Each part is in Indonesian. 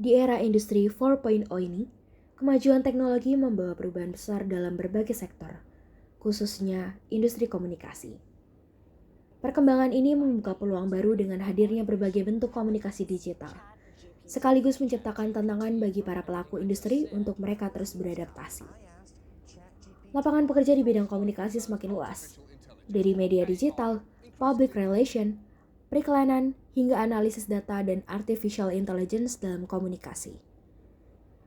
Di era industri 4.0 ini, kemajuan teknologi membawa perubahan besar dalam berbagai sektor, khususnya industri komunikasi. Perkembangan ini membuka peluang baru dengan hadirnya berbagai bentuk komunikasi digital, sekaligus menciptakan tantangan bagi para pelaku industri untuk mereka terus beradaptasi. Lapangan pekerja di bidang komunikasi semakin luas, dari media digital, public relation, periklanan, hingga analisis data dan artificial intelligence dalam komunikasi.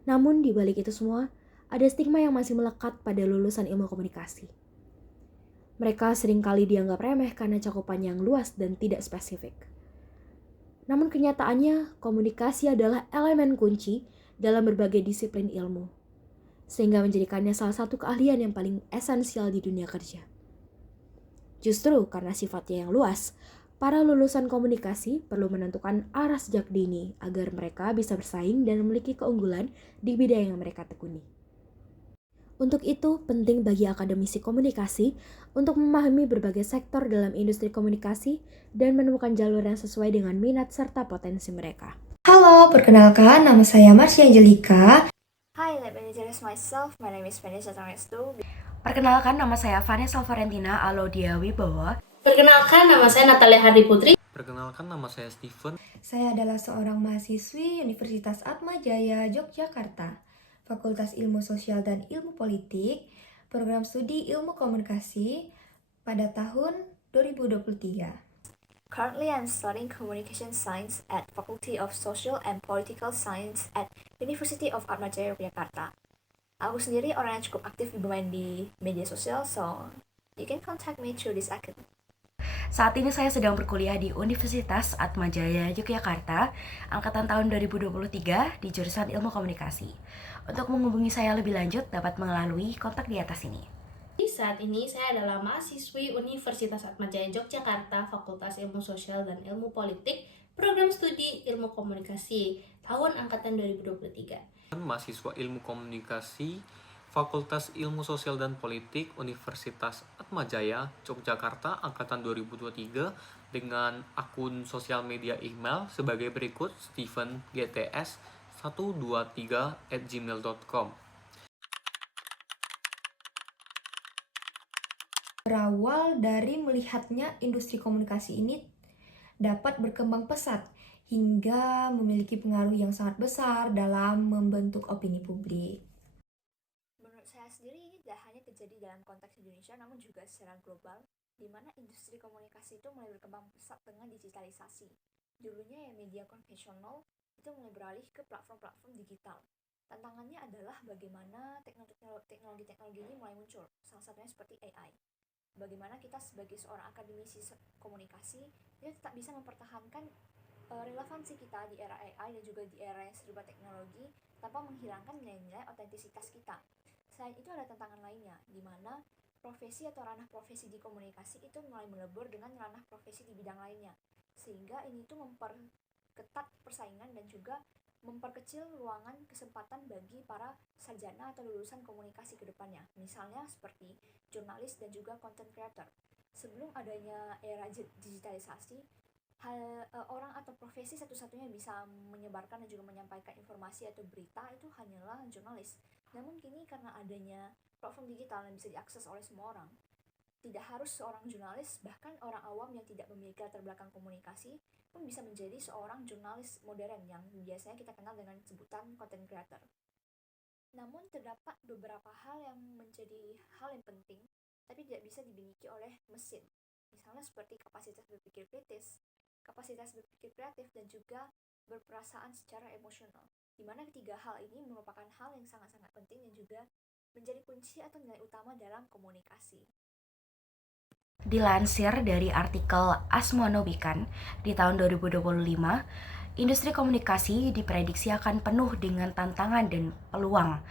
Namun di balik itu semua, ada stigma yang masih melekat pada lulusan ilmu komunikasi. Mereka seringkali dianggap remeh karena cakupan yang luas dan tidak spesifik. Namun kenyataannya, komunikasi adalah elemen kunci dalam berbagai disiplin ilmu, sehingga menjadikannya salah satu keahlian yang paling esensial di dunia kerja. Justru karena sifatnya yang luas, para lulusan komunikasi perlu menentukan arah sejak dini agar mereka bisa bersaing dan memiliki keunggulan di bidang yang mereka tekuni. Untuk itu, penting bagi akademisi komunikasi untuk memahami berbagai sektor dalam industri komunikasi dan menemukan jalur yang sesuai dengan minat serta potensi mereka. Halo, perkenalkan nama saya Marsha Angelika. Hi, let me introduce myself. My name is Vanessa Tangestu. Perkenalkan, nama saya Vanessa Florentina Alodia Wibowo. Perkenalkan, nama saya Natalia Hardi Putri. Perkenalkan, nama saya Steven. Saya adalah seorang mahasiswi Universitas Atmajaya, Yogyakarta, Fakultas Ilmu Sosial dan Ilmu Politik, Program Studi Ilmu Komunikasi pada tahun 2023. Currently, I'm studying Communication Science at Faculty of Social and Political Science at University of Atmajaya, Yogyakarta. Aku sendiri orang yang cukup aktif bermain di media sosial, so you can contact me through this account. Saat ini saya sedang berkuliah di Universitas Atmajaya, Yogyakarta, angkatan tahun 2023 di jurusan Ilmu Komunikasi. Untuk menghubungi saya lebih lanjut dapat melalui kontak di atas ini. Saat ini saya adalah mahasiswi Universitas Atmajaya Yogyakarta, Fakultas Ilmu Sosial dan Ilmu Politik, Program Studi Ilmu Komunikasi, tahun angkatan 2023. Mahasiswa Ilmu Komunikasi, Fakultas Ilmu Sosial dan Politik, Universitas Atmajaya, Yogyakarta, angkatan 2023, dengan akun sosial media email sebagai berikut: stevengts123@gmail.com. Berawal dari melihatnya industri komunikasi ini dapat berkembang pesat hingga memiliki pengaruh yang sangat besar dalam membentuk opini publik. Menurut saya sendiri, ini tidak hanya terjadi dalam konteks Indonesia, namun juga secara global, di mana industri komunikasi itu mulai berkembang pesat dengan digitalisasi. Dulunya ya media konvensional itu mulai beralih ke platform-platform digital. Tantangannya adalah bagaimana teknologi-teknologi ini mulai muncul, salah satunya seperti AI. Bagaimana kita sebagai seorang akademisi komunikasi itu tetap bisa mempertahankan relevansi kita di era AI dan juga di era yang serba teknologi tanpa menghilangkan nilai-nilai otentisitas kita. Selain itu ada tantangan lainnya, di mana profesi atau ranah profesi di komunikasi itu mulai melebur dengan ranah profesi di bidang lainnya, sehingga ini tuh memperketat persaingan dan juga memperkecil ruangan kesempatan bagi para sarjana atau lulusan komunikasi ke depannya, misalnya seperti jurnalis dan juga content creator. Sebelum adanya era digitalisasi, orang atau profesi satu-satunya bisa menyebarkan dan juga menyampaikan informasi atau berita itu hanyalah jurnalis. Namun kini karena adanya platform digital yang bisa diakses oleh semua orang, tidak harus seorang jurnalis, bahkan orang awam yang tidak memiliki latar belakang komunikasi pun bisa menjadi seorang jurnalis modern yang biasanya kita kenal dengan sebutan content creator. Namun terdapat beberapa hal yang menjadi hal yang penting tapi tidak bisa dimiliki oleh mesin, misalnya seperti kapasitas berpikir kritis, kapasitas berpikir kreatif, dan juga berperasaan secara emosional, di mana ketiga hal ini merupakan hal yang sangat-sangat penting dan juga menjadi kunci atau nilai utama dalam komunikasi. Dilansir dari artikel Asmonobikan di tahun 2025, industri komunikasi diprediksi akan penuh dengan tantangan dan peluang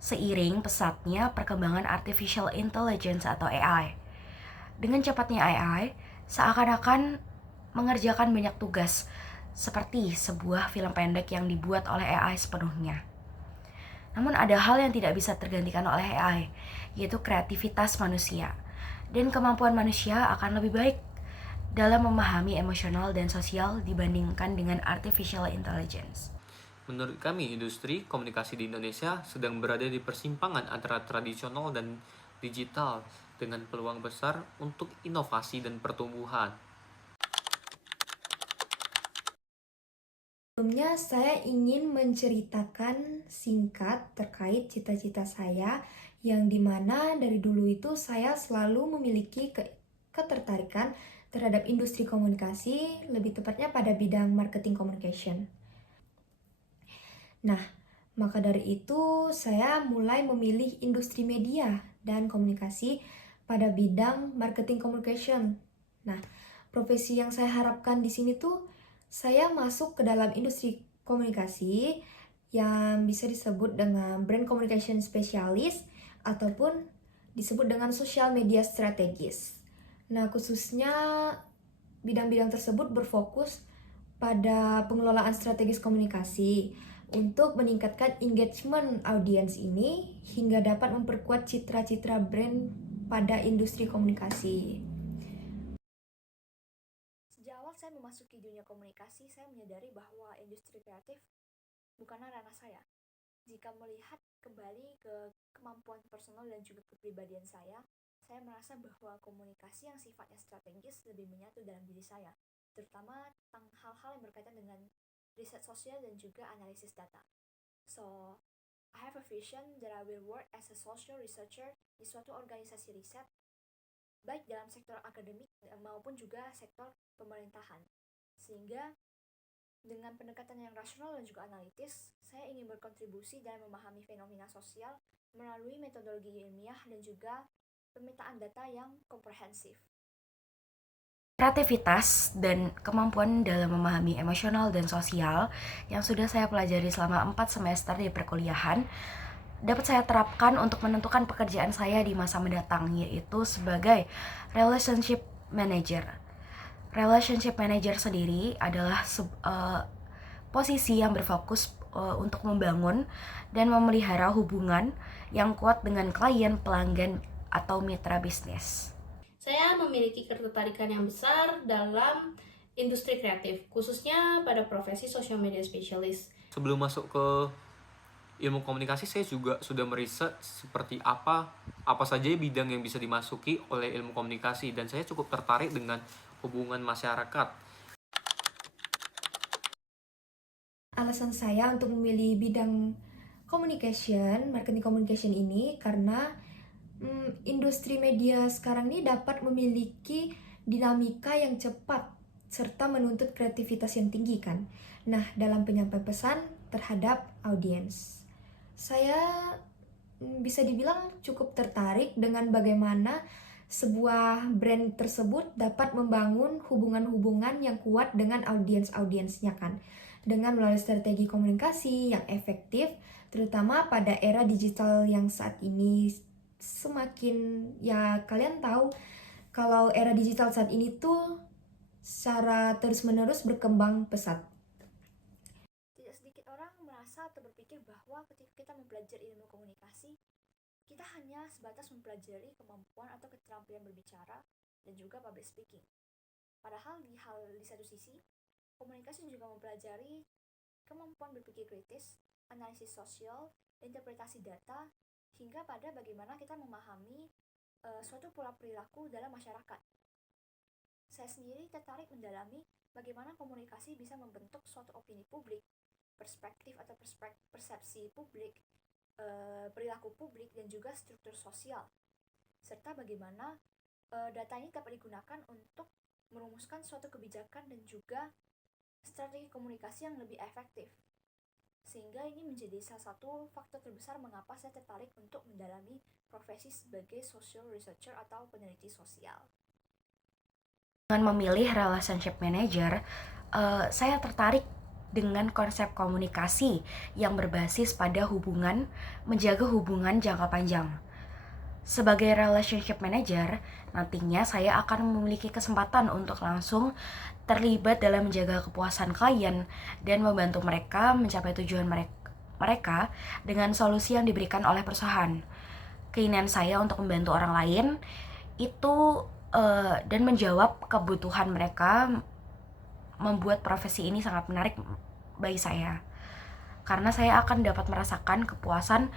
seiring pesatnya perkembangan artificial intelligence atau AI. Dengan cepatnya AI, seakan-akan mengerjakan banyak tugas seperti sebuah film pendek yang dibuat oleh AI sepenuhnya. Namun ada hal yang tidak bisa tergantikan oleh AI, yaitu kreativitas manusia. Dan kemampuan manusia akan lebih baik dalam memahami emosional dan sosial dibandingkan dengan artificial intelligence. Menurut kami, industri komunikasi di Indonesia sedang berada di persimpangan antara tradisional dan digital dengan peluang besar untuk inovasi dan pertumbuhan. Sebelumnya, saya ingin menceritakan singkat terkait cita-cita saya yang dimana dari dulu itu saya selalu memiliki ketertarikan terhadap industri komunikasi, lebih tepatnya pada bidang marketing communication. Nah, maka dari itu saya mulai memilih industri media dan komunikasi pada bidang marketing communication. Nah, profesi yang saya harapkan di sini tuh saya masuk ke dalam industri komunikasi yang bisa disebut dengan brand communication specialist ataupun disebut dengan social media strategist. Nah, khususnya bidang-bidang tersebut berfokus pada pengelolaan strategis komunikasi untuk meningkatkan engagement audiens ini hingga dapat memperkuat citra-citra brand pada industri komunikasi. Sejak awal saya memasuki dunia komunikasi, saya menyadari bahwa industri kreatif bukanlah ranah saya. Jika melihat kembali ke kemampuan personal dan juga kepribadian saya merasa bahwa komunikasi yang sifatnya strategis lebih menyatu dalam diri saya, terutama tentang hal-hal yang berkaitan dengan riset sosial dan juga analisis data. So, I have a vision that I will work as a social researcher di suatu organisasi riset, baik dalam sektor akademik maupun juga sektor pemerintahan. Sehingga dengan pendekatan yang rasional dan juga analitis, saya ingin berkontribusi dalam memahami fenomena sosial melalui metodologi ilmiah dan juga pemetaan data yang komprehensif. Kreativitas dan kemampuan dalam memahami emosional dan sosial yang sudah saya pelajari selama 4 semester di perkuliahan dapat saya terapkan untuk menentukan pekerjaan saya di masa mendatang, yaitu sebagai relationship manager. Relationship manager sendiri adalah posisi yang berfokus untuk membangun dan memelihara hubungan yang kuat dengan klien, pelanggan, atau mitra bisnis. Saya memiliki ketertarikan yang besar dalam industri kreatif, khususnya pada profesi social media specialist. Sebelum masuk ke ilmu komunikasi, saya juga sudah meriset seperti apa saja bidang yang bisa dimasuki oleh ilmu komunikasi, dan saya cukup tertarik dengan hubungan masyarakat. Alasan saya untuk memilih bidang marketing communication ini karena industri media sekarang ini dapat memiliki dinamika yang cepat serta menuntut kreativitas yang tinggi kan. Nah, dalam penyampaian pesan terhadap audiens, saya bisa dibilang cukup tertarik dengan bagaimana sebuah brand tersebut dapat membangun hubungan-hubungan yang kuat dengan audiens-audiensnya kan, dengan melalui strategi komunikasi yang efektif, terutama pada era digital yang saat ini semakin, ya kalian tahu kalau era digital saat ini tuh secara terus-menerus berkembang pesat. Tidak sedikit orang merasa atau berpikir bahwa ketika kita mempelajari ilmu komunikasi, kita hanya sebatas mempelajari kemampuan atau keterampilan berbicara dan juga public speaking. Padahal di satu sisi, komunikasi juga mempelajari kemampuan berpikir kritis, analisis sosial, interpretasi data, hingga pada bagaimana kita memahami suatu pola perilaku dalam masyarakat. Saya sendiri tertarik mendalami bagaimana komunikasi bisa membentuk suatu opini publik, perspektif atau persepsi publik, perilaku publik, dan juga struktur sosial, serta bagaimana data ini dapat digunakan untuk merumuskan suatu kebijakan dan juga strategi komunikasi yang lebih efektif. Sehingga ini menjadi salah satu faktor terbesar mengapa saya tertarik untuk mendalami profesi sebagai social researcher atau peneliti sosial. Dengan memilih relationship manager, saya tertarik dengan konsep komunikasi yang berbasis pada menjaga hubungan jangka panjang. Sebagai relationship manager, nantinya saya akan memiliki kesempatan untuk langsung terlibat dalam menjaga kepuasan klien dan membantu mereka mencapai tujuan mereka dengan solusi yang diberikan oleh perusahaan. Keinginan saya untuk membantu orang lain itu dan menjawab kebutuhan mereka membuat profesi ini sangat menarik bagi saya. karena saya akan dapat merasakan kepuasan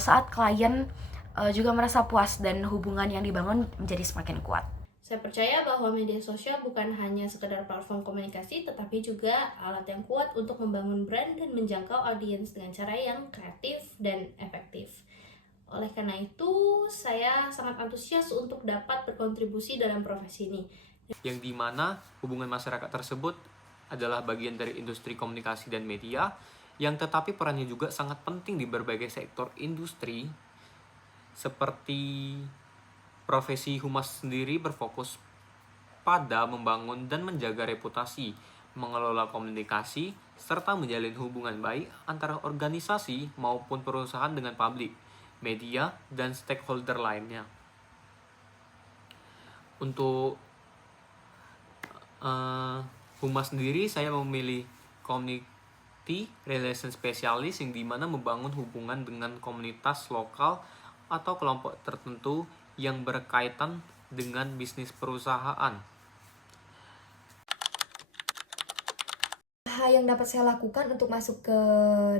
saat klien juga merasa puas dan hubungan yang dibangun menjadi semakin kuat. Saya percaya bahwa media sosial bukan hanya sekedar platform komunikasi, tetapi juga alat yang kuat untuk membangun brand dan menjangkau audiens dengan cara yang kreatif dan efektif. Oleh karena itu, saya sangat antusias untuk dapat berkontribusi dalam profesi ini. Yang dimana hubungan masyarakat tersebut adalah bagian dari industri komunikasi dan media, yang tetapi perannya juga sangat penting di berbagai sektor industri, seperti profesi humas sendiri berfokus pada membangun dan menjaga reputasi, mengelola komunikasi, serta menjalin hubungan baik antara organisasi maupun perusahaan dengan publik, media, dan stakeholder lainnya. Untuk humas sendiri, saya memilih community relation specialist yang dimana membangun hubungan dengan komunitas lokal atau kelompok tertentu yang berkaitan dengan bisnis perusahaan. Hal yang dapat saya lakukan untuk masuk ke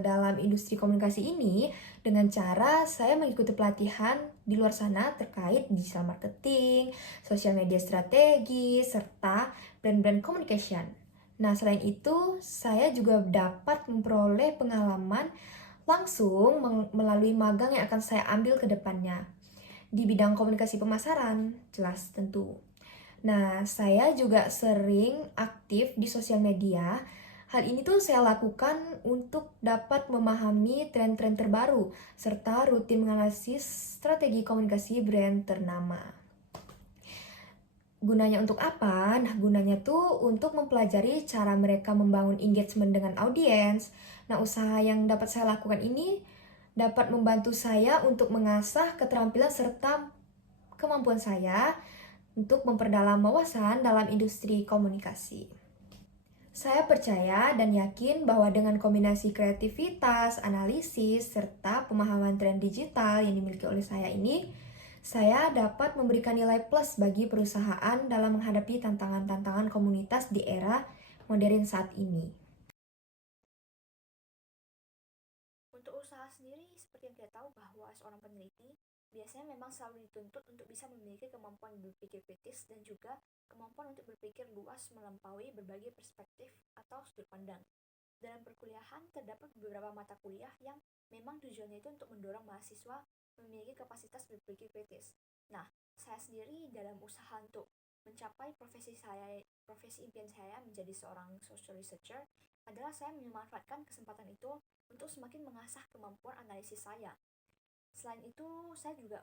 dalam industri komunikasi ini dengan cara saya mengikuti pelatihan di luar sana terkait digital marketing, social media strategi, serta brand communication. Nah, selain itu, saya juga dapat memperoleh pengalaman langsung melalui magang yang akan saya ambil ke depannya. Di bidang komunikasi pemasaran, jelas tentu. Nah, saya juga sering aktif di sosial media. Hal ini tuh saya lakukan untuk dapat memahami tren-tren terbaru, serta rutin menganalisis strategi komunikasi brand ternama. Gunanya untuk apa? Nah, gunanya tuh untuk mempelajari cara mereka membangun engagement dengan audiens. Nah, usaha yang dapat saya lakukan ini dapat membantu saya untuk mengasah keterampilan serta kemampuan saya untuk memperdalam wawasan dalam industri komunikasi. Saya percaya dan yakin bahwa dengan kombinasi kreativitas, analisis, serta pemahaman tren digital yang dimiliki oleh saya ini, saya dapat memberikan nilai plus bagi perusahaan dalam menghadapi tantangan-tantangan komunitas di era modern saat ini. Untuk usaha sendiri, seperti yang kita tahu bahwa seorang peneliti biasanya memang selalu dituntut untuk bisa memiliki kemampuan berpikir kritis dan juga kemampuan untuk berpikir luas melampaui berbagai perspektif atau sudut pandang. Dalam perkuliahan, terdapat beberapa mata kuliah yang memang tujuannya itu untuk mendorong mahasiswa memiliki kapasitas berpikir kritis. Nah, saya sendiri dalam usaha untuk mencapai profesi impian saya menjadi seorang social researcher adalah saya memanfaatkan kesempatan itu untuk semakin mengasah kemampuan analisis saya. Selain itu, saya juga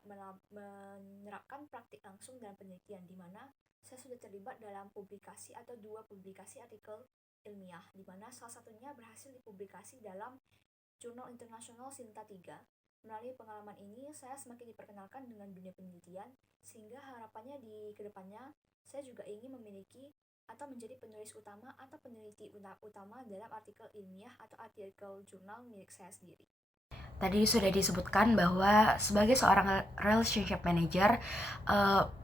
menerapkan praktik langsung dalam penelitian, di mana saya sudah terlibat dalam publikasi atau 2 publikasi artikel ilmiah, di mana salah satunya berhasil dipublikasi dalam jurnal internasional Sinta 3. Melalui pengalaman ini, saya semakin diperkenalkan dengan dunia penelitian, sehingga harapannya di kedepannya, saya juga ingin memiliki atau menjadi penulis utama atau peneliti utama dalam artikel ilmiah atau artikel jurnal milik saya sendiri. Tadi sudah disebutkan bahwa sebagai seorang relationship manager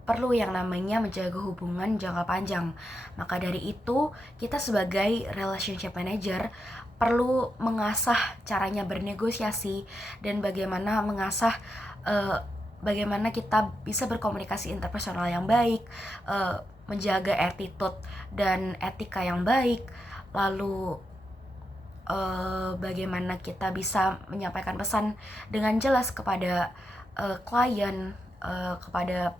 perlu yang namanya menjaga hubungan jangka panjang. Maka dari itu, kita sebagai relationship manager perlu mengasah caranya bernegosiasi dan bagaimana mengasah bagaimana kita bisa berkomunikasi interpersonal yang baik, menjaga attitude dan etika yang baik, lalu bagaimana kita bisa menyampaikan pesan dengan jelas kepada klien, kepada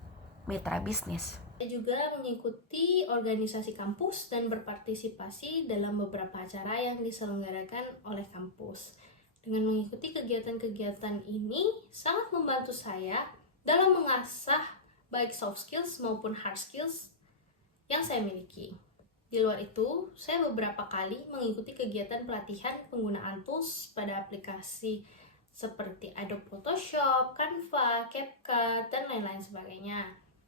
mitra bisnis. Saya juga mengikuti organisasi kampus dan berpartisipasi dalam beberapa acara yang diselenggarakan oleh kampus. Dengan mengikuti kegiatan-kegiatan ini sangat membantu saya dalam mengasah baik soft skills maupun hard skills yang saya miliki. Di luar itu, saya beberapa kali mengikuti kegiatan pelatihan penggunaan tools pada aplikasi seperti Adobe Photoshop, Canva, CapCut, dan lain-lain sebagainya.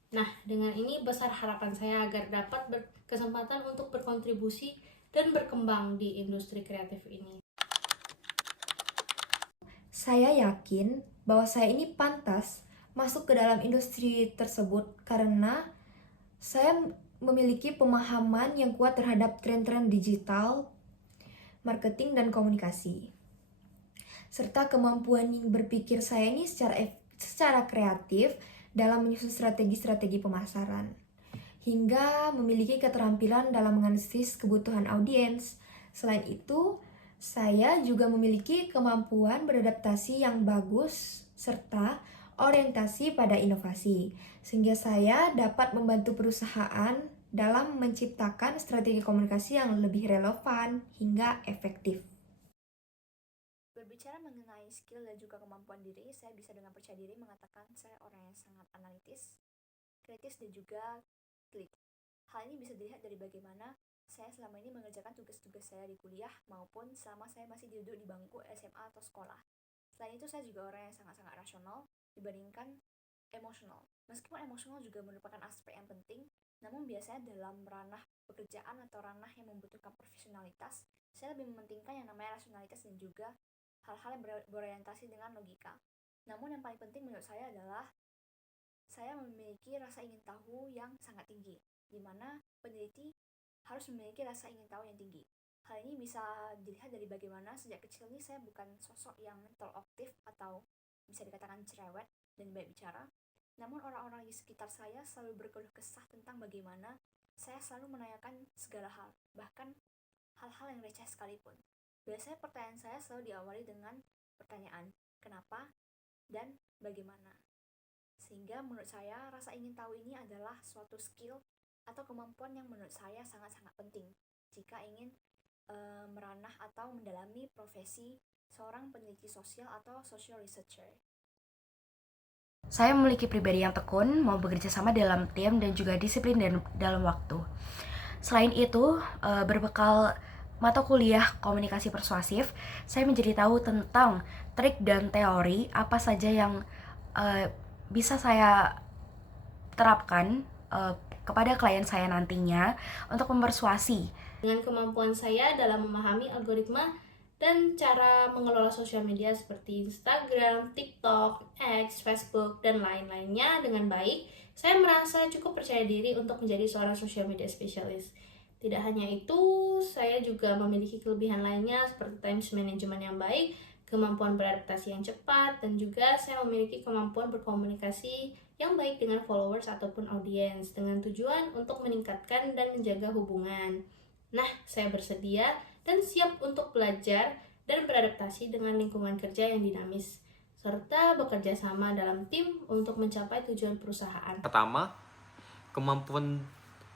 Nah, dengan ini besar harapan saya agar dapat berkesempatan untuk berkontribusi dan berkembang di industri kreatif ini. Saya yakin bahwa saya ini pantas masuk ke dalam industri tersebut karena saya memiliki pemahaman yang kuat terhadap tren-tren digital, marketing, dan komunikasi. serta kemampuan berpikir saya ini secara kreatif dalam menyusun strategi-strategi pemasaran, hingga memiliki keterampilan dalam menganalisis kebutuhan audiens. Selain itu, saya juga memiliki kemampuan beradaptasi yang bagus serta orientasi pada inovasi, sehingga saya dapat membantu perusahaan dalam menciptakan strategi komunikasi yang lebih relevan hingga efektif. Berbicara mengenai skill dan juga kemampuan diri, saya bisa dengan percaya diri mengatakan saya orang yang sangat analitis, kritis, dan juga klik. Hal ini bisa dilihat dari bagaimana saya selama ini mengerjakan tugas-tugas saya di kuliah maupun selama saya masih duduk di bangku SMA atau sekolah. Selain itu, saya juga orang yang sangat-sangat rasional dibandingkan emosional. Meskipun emosional juga merupakan aspek yang penting, namun biasanya dalam ranah pekerjaan atau ranah yang membutuhkan profesionalitas, saya lebih mementingkan yang namanya rasionalitas dan juga hal-hal yang berorientasi dengan logika. Namun yang paling penting menurut saya adalah saya memiliki rasa ingin tahu yang sangat tinggi, di mana peneliti harus memiliki rasa ingin tahu yang tinggi. Hal ini bisa dilihat dari bagaimana sejak kecil ini saya bukan sosok yang talkative atau bisa dikatakan cerewet dan baik bicara. Namun orang-orang di sekitar saya selalu berkeluh kesah tentang bagaimana saya selalu menanyakan segala hal, bahkan hal-hal yang receh sekalipun. Biasanya pertanyaan saya selalu diawali dengan pertanyaan, kenapa dan bagaimana. Sehingga menurut saya rasa ingin tahu ini adalah suatu skill atau kemampuan yang menurut saya sangat-sangat penting jika ingin meranah atau mendalami profesi seorang peneliti sosial atau social researcher. Saya memiliki pribadi yang tekun, mau bekerja sama dalam tim dan juga disiplin dalam waktu. Selain itu, berbekal mata kuliah komunikasi persuasif, saya menjadi tahu tentang trik dan teori apa saja yang bisa saya terapkan kepada klien saya nantinya untuk mempersuasi. Dengan kemampuan saya dalam memahami algoritma dan cara mengelola sosial media seperti Instagram, TikTok, X, Facebook, dan lain-lainnya dengan baik, saya merasa cukup percaya diri untuk menjadi seorang social media specialist. Tidak hanya itu, saya juga memiliki kelebihan lainnya seperti time management yang baik, kemampuan beradaptasi yang cepat, dan juga saya memiliki kemampuan berkomunikasi yang baik dengan followers ataupun audiens dengan tujuan untuk meningkatkan dan menjaga hubungan. Nah, saya bersedia dan siap untuk belajar dan beradaptasi dengan lingkungan kerja yang dinamis, serta bekerja sama dalam tim untuk mencapai tujuan perusahaan. Pertama, kemampuan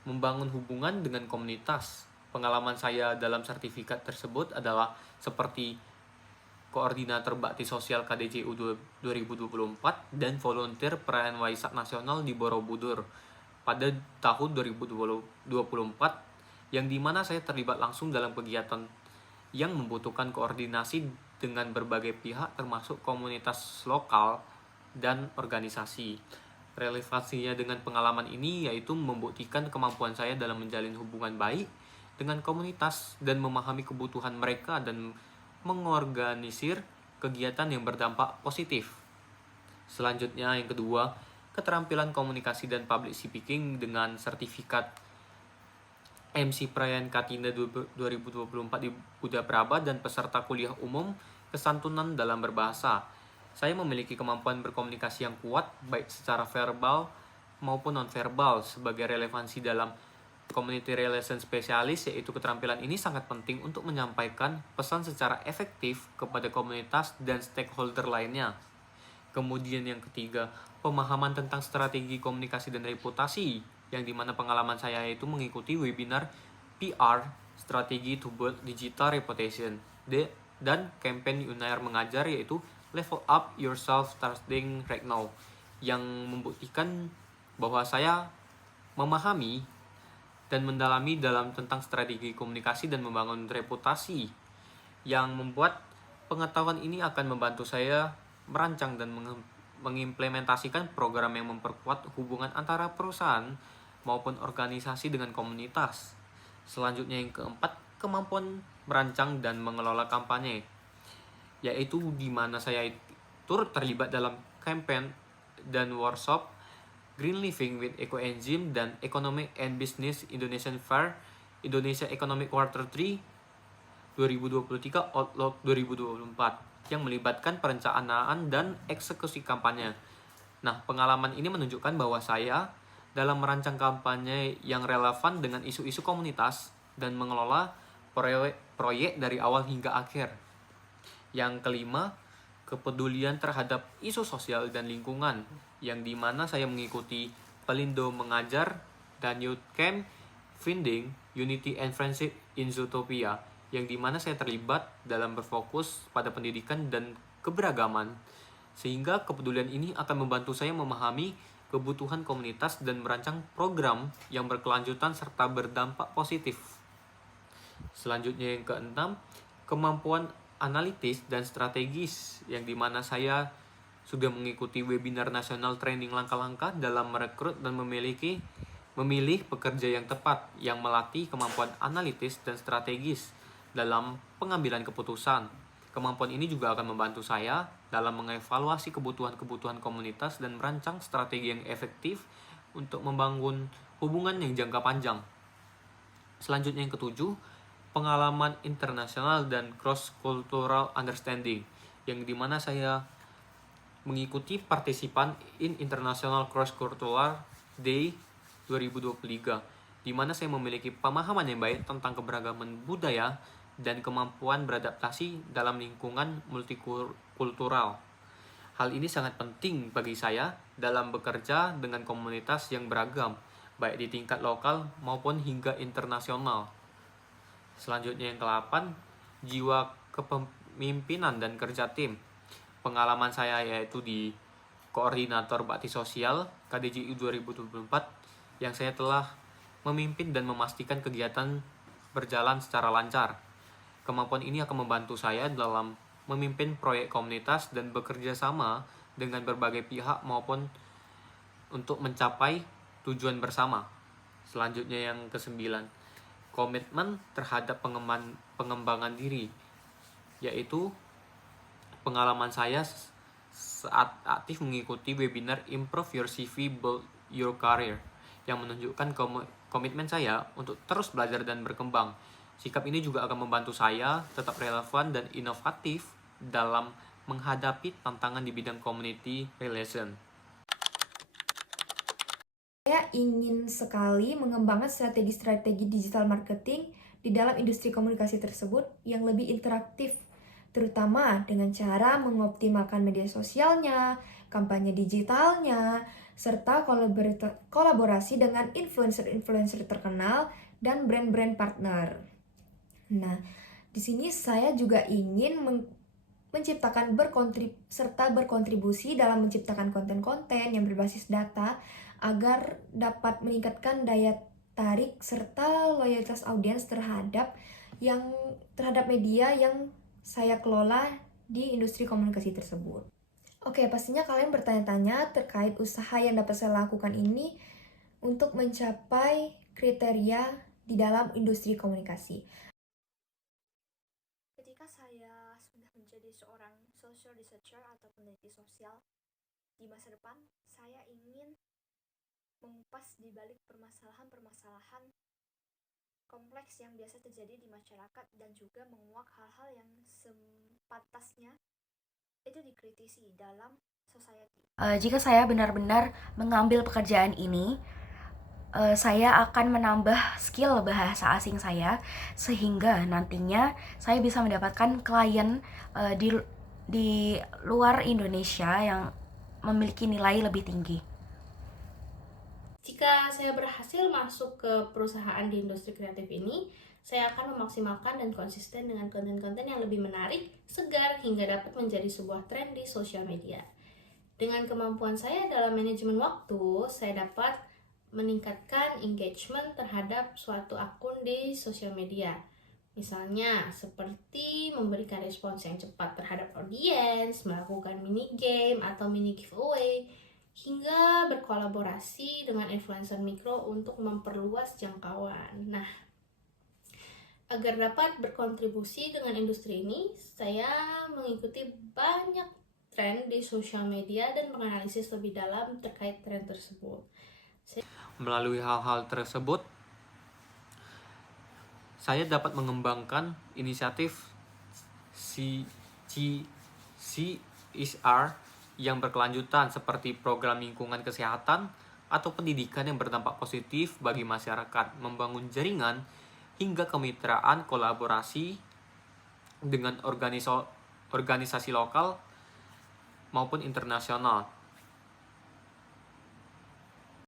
membangun hubungan dengan komunitas. Pengalaman saya dalam sertifikat tersebut adalah seperti Koordinator Bakti Sosial KDJU 2024 dan volunteer perayaan Waisak Nasional di Borobudur pada tahun 2024, yang dimana saya terlibat langsung dalam kegiatan yang membutuhkan koordinasi dengan berbagai pihak termasuk komunitas lokal dan organisasi. Relevansinya dengan pengalaman ini yaitu membuktikan kemampuan saya dalam menjalin hubungan baik dengan komunitas dan memahami kebutuhan mereka dan mengorganisir kegiatan yang berdampak positif. Selanjutnya yang kedua, keterampilan komunikasi dan public speaking dengan sertifikat MC Perayaan Katinda 2024 di Buddha Praba dan peserta kuliah umum kesantunan dalam berbahasa. Saya memiliki kemampuan berkomunikasi yang kuat baik secara verbal maupun non-verbal. Sebagai relevansi dalam community relation specialist, yaitu keterampilan ini sangat penting untuk menyampaikan pesan secara efektif kepada komunitas dan stakeholder lainnya. Kemudian yang ketiga, pemahaman tentang strategi komunikasi dan reputasi, yang dimana pengalaman saya itu mengikuti webinar PR, strategi to build digital reputation, dan campaign Unair mengajar yaitu Level Up Yourself Starting Right Now, yang membuktikan bahwa saya memahami dan mendalami dalam tentang strategi komunikasi dan membangun reputasi, yang membuat pengetahuan ini akan membantu saya merancang dan mengimplementasikan program yang memperkuat hubungan antara perusahaan maupun organisasi dengan komunitas. Selanjutnya yang keempat, kemampuan merancang dan mengelola kampanye, yaitu di mana saya turut terlibat dalam campaign dan workshop Green Living with Ecoenzym dan Economic and Business Indonesian Fair Indonesia Economic Quarter 3 2023 Outlook 2024 yang melibatkan perencanaan dan eksekusi kampanye. Nah, pengalaman ini menunjukkan bahwa saya dalam merancang kampanye yang relevan dengan isu-isu komunitas dan mengelola proyek dari awal hingga akhir. Yang kelima, kepedulian terhadap isu sosial dan lingkungan, yang dimana saya mengikuti Pelindo Mengajar dan Youth Camp Finding Unity and Friendship in Zootopia, yang dimana saya terlibat dalam berfokus pada pendidikan dan keberagaman, sehingga kepedulian ini akan membantu saya memahami kebutuhan komunitas dan merancang program yang berkelanjutan serta berdampak positif. Selanjutnya yang keenam, kemampuan analitis dan strategis, yang dimana saya sudah mengikuti webinar nasional training langkah-langkah dalam merekrut dan memilih pekerja yang tepat, yang melatih kemampuan analitis dan strategis dalam pengambilan keputusan. Kemampuan ini juga akan membantu saya dalam mengevaluasi kebutuhan-kebutuhan komunitas dan merancang strategi yang efektif untuk membangun hubungan yang jangka panjang. Selanjutnya yang ketujuh, pengalaman internasional dan cross-cultural understanding, yang dimana saya mengikuti partisipan in International Cross-Cultural Day 2023, di mana saya memiliki pemahaman yang baik tentang keberagaman budaya dan kemampuan beradaptasi dalam lingkungan multikultural. Hal ini sangat penting bagi saya dalam bekerja dengan komunitas yang beragam, baik di tingkat lokal maupun hingga internasional. Selanjutnya yang ke-8, jiwa kepemimpinan dan kerja tim. Pengalaman saya yaitu di Koordinator Bakti Sosial KDJI 2024, yang saya telah memimpin dan memastikan kegiatan berjalan secara lancar. Kemampuan ini akan membantu saya dalam memimpin proyek komunitas dan bekerja sama dengan berbagai pihak maupun untuk mencapai tujuan bersama. Selanjutnya yang ke-9, komitmen terhadap pengembangan diri, yaitu pengalaman saya saat aktif mengikuti webinar Improve Your CV, Build Your Career, yang menunjukkan komitmen saya untuk terus belajar dan berkembang. Sikap ini juga akan membantu saya tetap relevan dan inovatif dalam menghadapi tantangan di bidang community relation. Saya ingin sekali mengembangkan strategi-strategi digital marketing di dalam industri komunikasi tersebut yang lebih interaktif, terutama dengan cara mengoptimalkan media sosialnya, kampanye digitalnya, serta kolaborasi dengan influencer-influencer terkenal dan brand-brand partner. Nah, di sini saya juga ingin menciptakan serta berkontribusi dalam menciptakan konten-konten yang berbasis data agar dapat meningkatkan daya tarik serta loyalitas audiens terhadap media yang saya kelola di industri komunikasi tersebut. Oke, pastinya kalian bertanya-tanya terkait usaha yang dapat saya lakukan ini untuk mencapai kriteria di dalam industri komunikasi. Ketika saya sudah menjadi seorang social researcher atau peneliti sosial, di masa depan saya ingin mengupas di balik permasalahan-permasalahan kompleks yang biasa terjadi di masyarakat dan juga menguak hal-hal yang sepantasnya itu dikritisi dalam society. Jika saya benar-benar mengambil pekerjaan ini, saya akan menambah skill bahasa asing saya sehingga nantinya saya bisa mendapatkan klien di luar Indonesia yang memiliki nilai lebih tinggi. Jika saya berhasil masuk ke perusahaan di industri kreatif ini, saya akan memaksimalkan dan konsisten dengan konten-konten yang lebih menarik, segar, hingga dapat menjadi sebuah tren di sosial media. Dengan kemampuan saya dalam manajemen waktu, saya dapat meningkatkan engagement terhadap suatu akun di sosial media. Misalnya, seperti memberikan respons yang cepat terhadap audiens, melakukan mini game atau mini giveaway, hingga berkolaborasi dengan influencer mikro untuk memperluas jangkauan. Nah, agar dapat berkontribusi dengan industri ini, saya mengikuti banyak tren di sosial media dan menganalisis lebih dalam terkait tren tersebut. Melalui hal-hal tersebut, saya dapat mengembangkan inisiatif CSR yang berkelanjutan seperti program lingkungan kesehatan atau pendidikan yang berdampak positif bagi masyarakat, membangun jaringan hingga kemitraan kolaborasi dengan organisasi lokal maupun internasional.